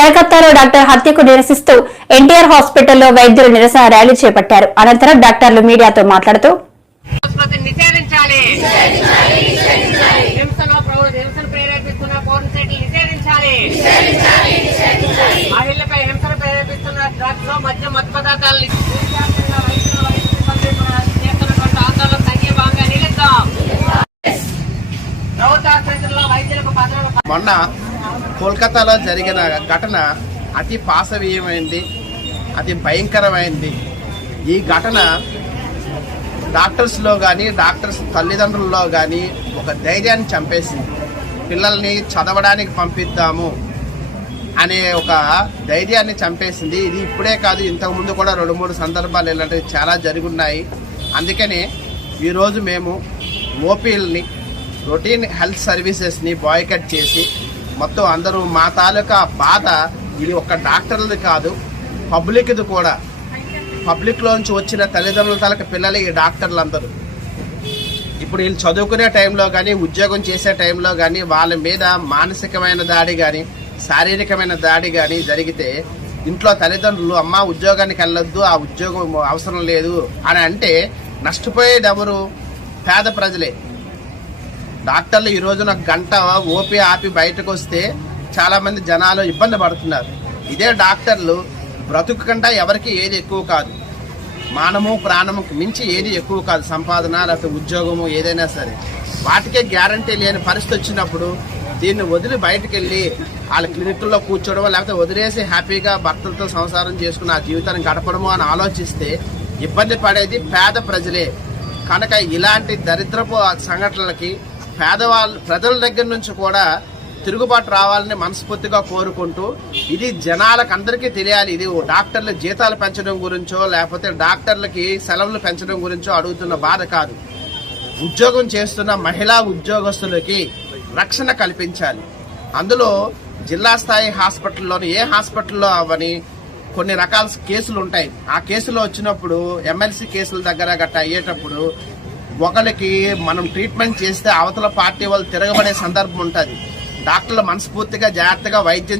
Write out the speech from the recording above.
కలకత్తాలో డాక్టర్ హత్యకు నిరసిస్తూ ఎన్టీఆర్ హాస్పిటల్లో వైద్యులు నిరసన ర్యాలీ చేపట్టారు. అనంతరం డాక్టర్లు మీడియాతో మాట్లాడుతూ మొన్న కోల్కతాలో జరిగిన ఘటన అతి పాశవీయమైంది, అతి భయంకరమైంది. ఈ ఘటన డాక్టర్స్లో కానీ డాక్టర్స్ తల్లిదండ్రుల్లో కానీ ఒక ధైర్యాన్ని చంపేసింది. పిల్లల్ని చదవడానికి పంపిద్దాము అనే ఒక ధైర్యాన్ని చంపేసింది. ఇది ఇప్పుడే కాదు, ఇంతకుముందు కూడా 2-3 సందర్భాలు ఇలాంటివి చాలా జరుగున్నాయి. అందుకనే ఈరోజు మేము ఓపీలని, రొటీన్ హెల్త్ సర్వీసెస్ని బాయ్కట్ చేసి మొత్తం అందరూ మా తాలూకా బాధ ఇది ఒక్క డాక్టర్లది కాదు, పబ్లిక్ది కూడా. పబ్లిక్లోంచి వచ్చిన తల్లిదండ్రుల తాలూకా పిల్లలు ఈ డాక్టర్లు అందరూ ఇప్పుడు వీళ్ళు చదువుకునే టైంలో కానీ ఉద్యోగం చేసే టైంలో కానీ వాళ్ళ మీద మానసికమైన దాడి కానీ శారీరకమైన దాడి కానీ జరిగితే ఇంట్లో తల్లిదండ్రులు అమ్మ ఉద్యోగానికి వెళ్ళొద్దు, ఆ ఉద్యోగం అవసరం లేదు అని అంటే నష్టపోయేది ఎవరు? పేద ప్రజలే. డాక్టర్లు ఈ రోజున గంట ఓపీ ఆపి బయటకు వస్తే చాలా మంది జనాలు ఇబ్బంది పడుతున్నారు. ఇదే డాక్టర్లు బ్రతుకు కంటే ఎవరికి ఏది ఎక్కువ కాదు, మానము ప్రాణముకు మించి ఏది ఎక్కువ కాదు, సంపాదన లేకపోతే ఉద్యోగము ఏదైనా సరే. వాటికే గ్యారంటీ లేని పరిస్థితి వచ్చినప్పుడు దీన్ని వదిలి బయటకు వెళ్ళి వాళ్ళ క్లినిక్ల్లో కూర్చోవడం లేకపోతే వదిలేసి హ్యాపీగా భర్తలతో సంసారం చేసుకుని ఆ జీవితాన్ని గడపడము అని ఆలోచిస్తే ఇబ్బంది పడేది పేద ప్రజలే. కనుక ఇలాంటి దరిద్రపు సంఘటనలకి ప్రజల దగ్గర నుంచి కూడా తిరుగుబాటు రావాలని మనస్ఫూర్తిగా కోరుకుంటూ, ఇది జనాలకు అందరికీ తెలియాలి. ఇది డాక్టర్ల జీతాలు పెంచడం గురించో లేకపోతే డాక్టర్లకి సెలవులు పెంచడం గురించో అడుగుతున్న బాధ కాదు. ఉద్యోగం చేస్తున్న మహిళా ఉద్యోగస్తులకి రక్షణ కల్పించాలి. అందులో జిల్లా స్థాయి హాస్పిటల్లోని ఏ హాస్పిటల్లో అవని కొన్ని రకాల కేసులు ఉంటాయి. ఆ కేసులో వచ్చినప్పుడు ఎమ్మెల్సీ కేసుల దగ్గర గట్ట అయ్యేటప్పుడు ఒకరికి మనం ట్రీట్మెంట్ చేస్తే అవతల పార్టీ వాళ్ళు తిరగబడే సందర్భం ఉంటుంది. డాక్టర్లు మనస్ఫూర్తిగా జాగ్రత్తగా వైద్యం